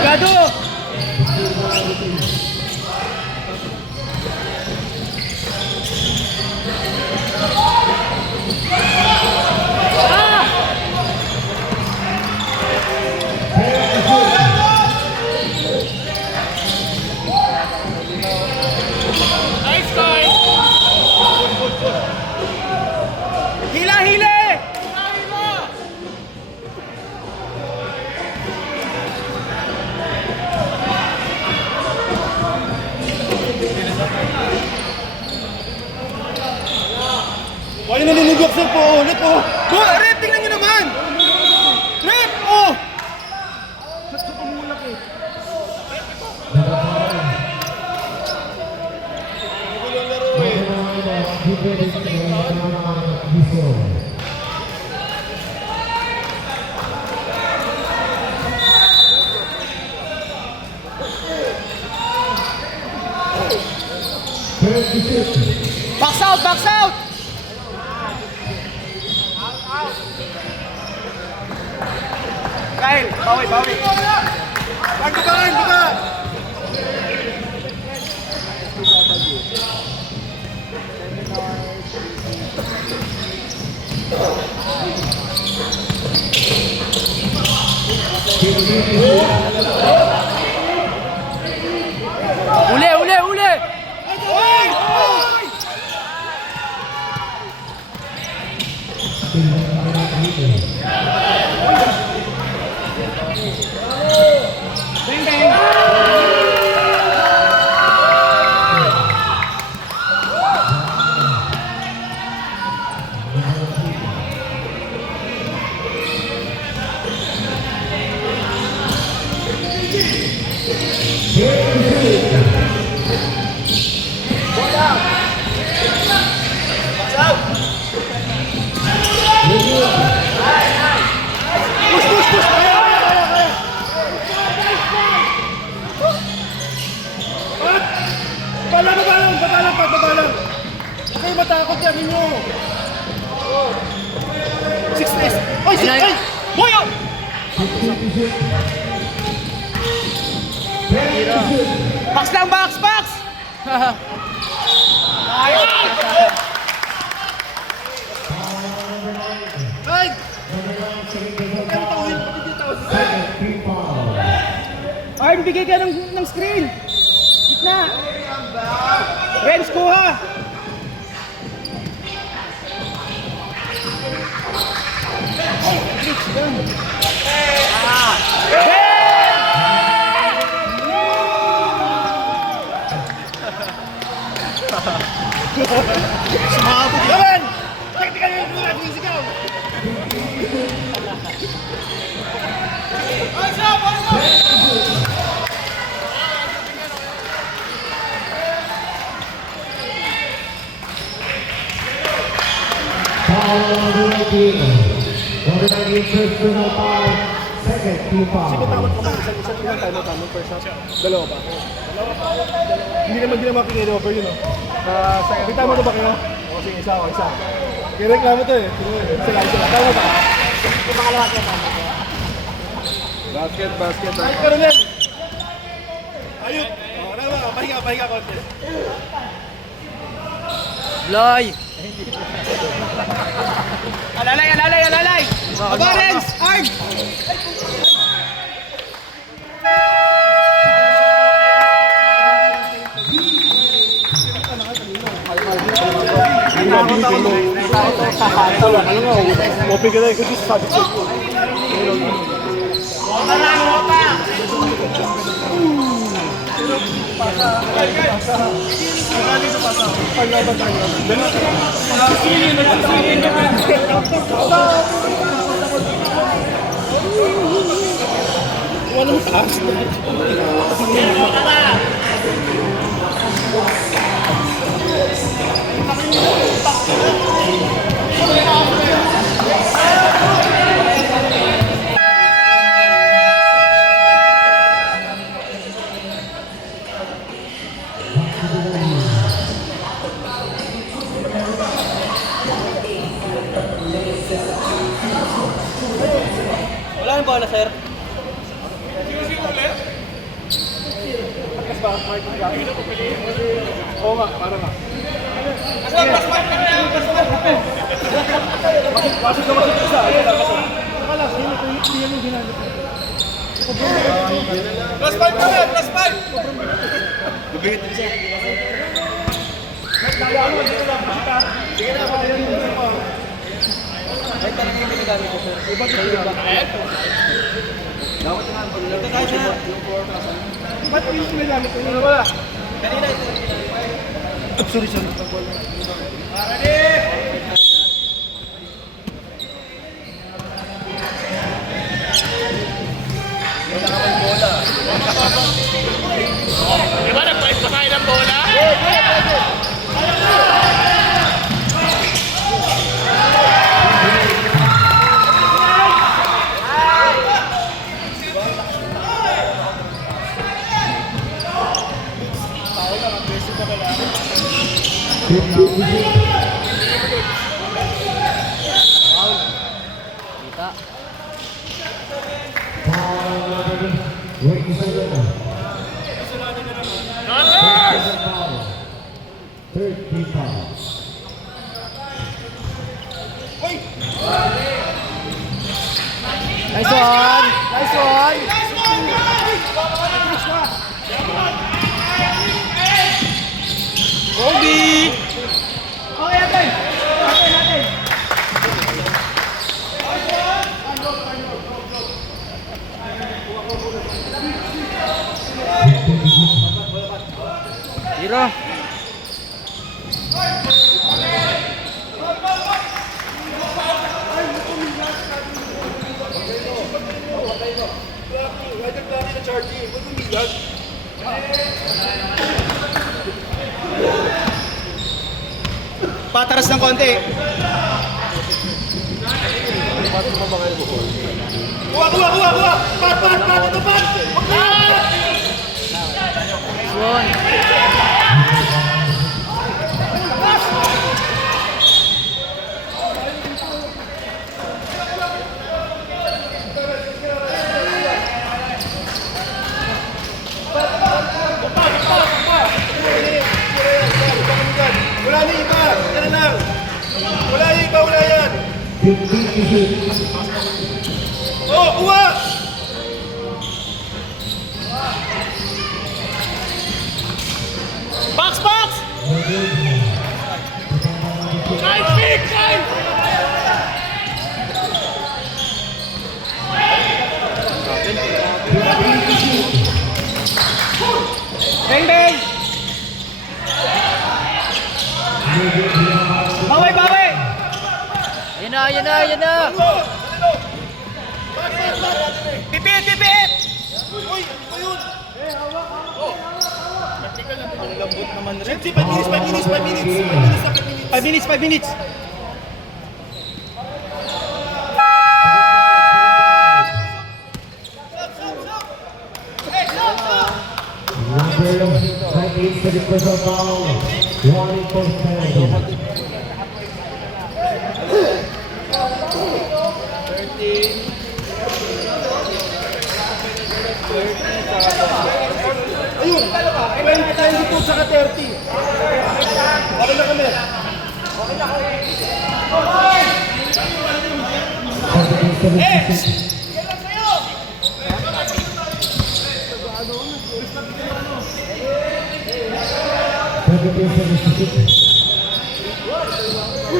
Agado! Nice guy! Hila, hila! Wala naninugok sir po, ulit po. Rep, tingnan nyo naman! Rep, oh! Box out, box out! Kyle, bawi, bawi. Buka! Uli, uli, uli! Bang, bang! Babalang! Okay, matakot yan ninyo! 6 days! Ay! Ay! Boy, oh! Box lang, box, box! Ay! Arn, bigay ka ng screen! Gitna! Renz, kuha! Sumabot yan! Taktika nyo yung mga sigaw! Dalawa ba? Hindi naman makikinig-over yun, no? May tama na ba kayo? O, sige, isa. Kaya reklamo to eh. Isa lang. Tama ba? Yung makalawa ka tama. Basket. Ay, karoon yan! Ayun! O, tama. Pahinga konti. Loy! Alalay! Aba, Renz! Arn! Alam mo, open ka na yung gusto sabi ko. Walang taas. ng bola, sir? Oo nga, para nga. Pasok na masok isa. Saka lang, hindi yan yung ginagawa. Plus 5 kami, plus 5! Bibigit din siya. Sige na, kaya yung isa pa. Ay, talaga yung pinagamit ko, sir. Iba dito ba? Dapat nga, ito tayo siya. Ba't yung pinagamit ko? Yung wala. Kanina ito. Sorry, sorry. Di ba nag-price pa tayo ng bola? Nice one! Nice one! Kobe! Tira! Pataras ng konti. Kuha! Pat! Ito pat! Wala na iba! Yan na lang! Wala na iba! Wala yan! Oh! Kuha! Box! Side pick! Side! Bang! Bawi! Yan na! Pipit! Uy! Ano yun? Ang lambot naman rin. 5 minutes! 5 minutes! For the personal foul, warning for penalty. Ayun! 22 saka 30. Okay na kami.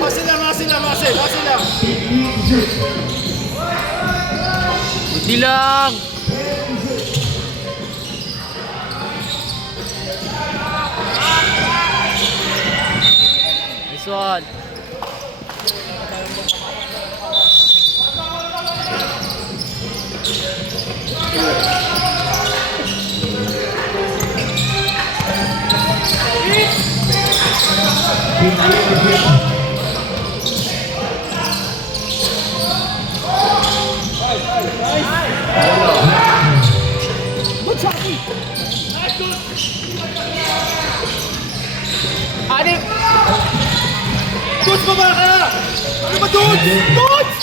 Masin lang! Buti lang! Nice one! Adik! Dudes, baba ka! Ano ba, Dudes? Dudes!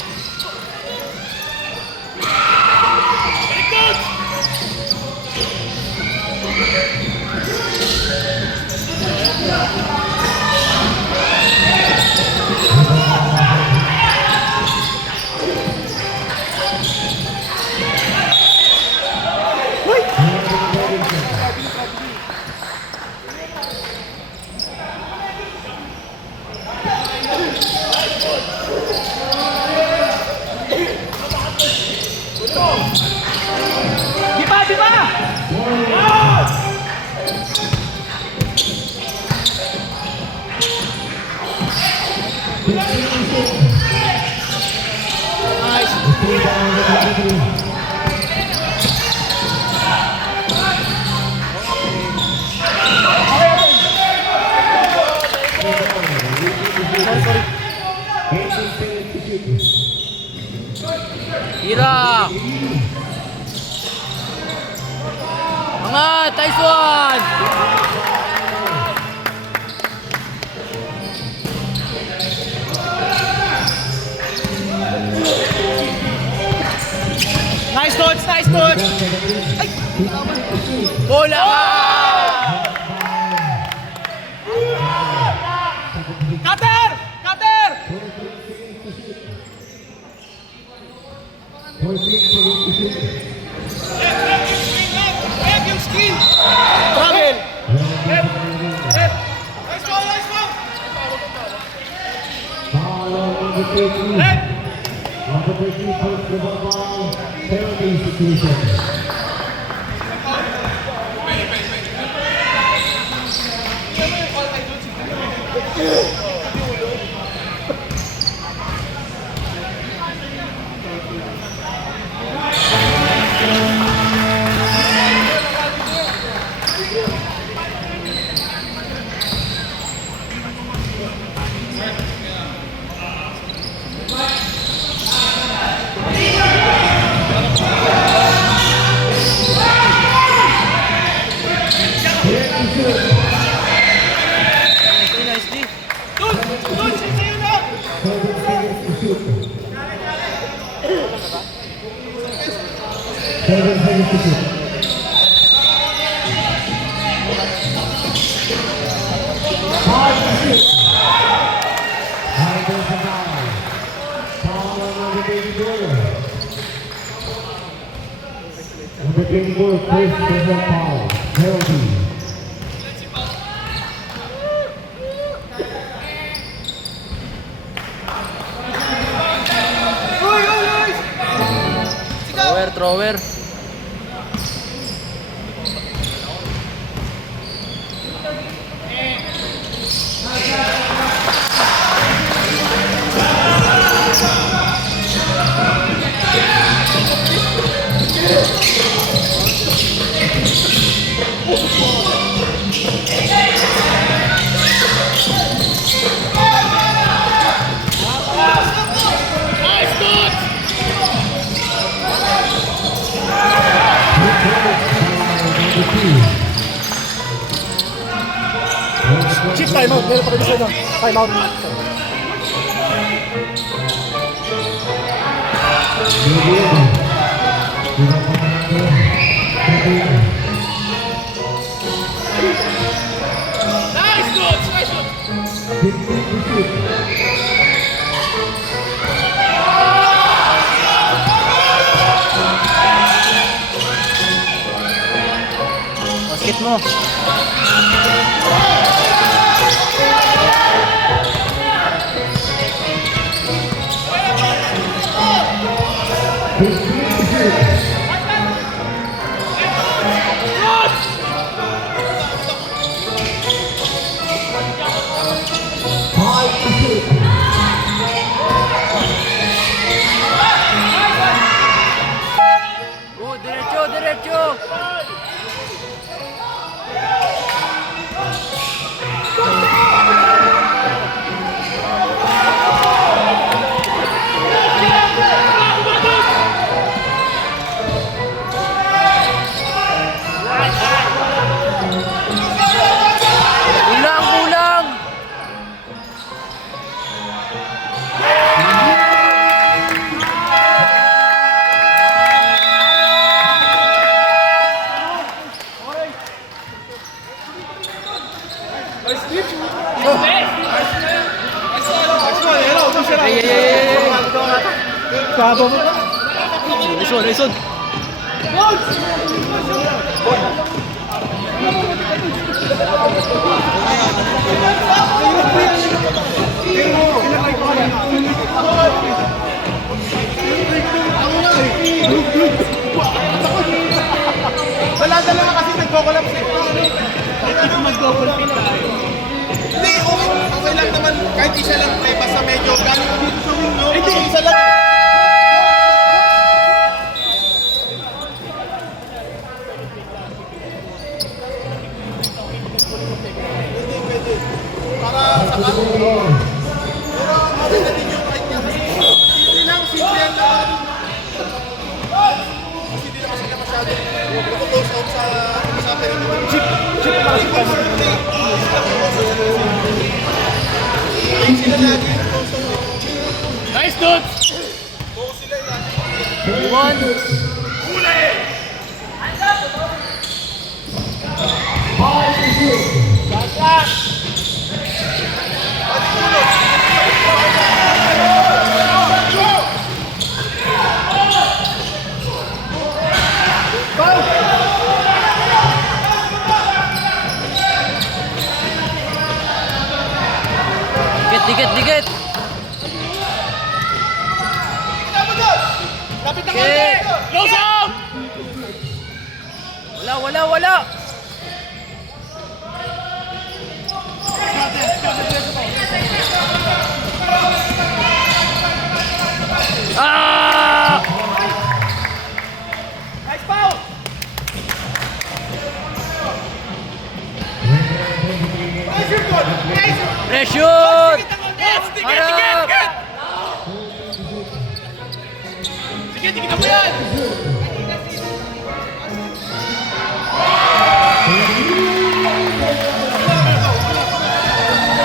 Nice. Tira! Angat! Nice one! Nice touch, nice touch. Ay! Bola ka! Cutter! Cutter! Red yung screen! Travel! Red! Nice ball, nice ball! Red! Number 13 post the ball, penalty situation. Nice D. Dun! Dun! Sa'yo na! 7 seconds to shoot. 7 seconds to shoot. Five to shoot. And there's a foul. Foul on number 24. Number 24, first personal foul. Penalty. Uy! Uy! Uy! Sigaw! Thrower. Nice touch! Chip timeout. Meron pa rin isa na. Timeout. Nice touch! Nice touch! Basket mo. Oh, diretso, diretso. Kulang, kulang. Ay, ay, ay, ay. Kaba mo. Lison, lison. Dala-dala kasi nagko-collapse eh. Hindi, okay lang naman, kahit isa lang play, basta medyo galing dito sa wing, no? Hindi, isa lang. Pwede. Para sa kaso. Pero maganda din yung kahit niya kasi simple lang, simple yan lang. Kasi di naman sila masyado nag-close out sa perimeter. Chip para sa pass. Sila lagi yung close out. Nice, dude! Oo, sila lagi. One. Dikit. Kapit na Dikit. Close out! Wala. Ah! Nice foul! Nice shoot, good! Nice! Pressure! Harap! Sige, mo yan!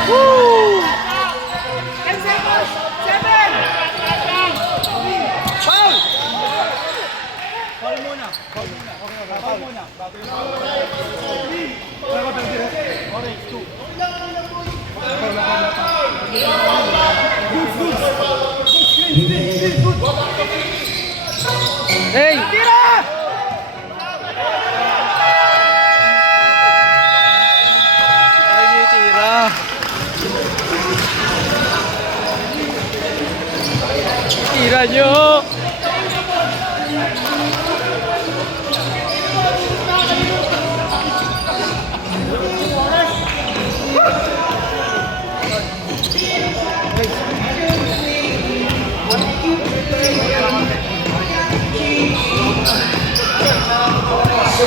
Woo! 10 seconds! 7! Foul! Foul muna. Foul muna. Orange 2. Hey! Tira! Ay, tira. Tira nyo!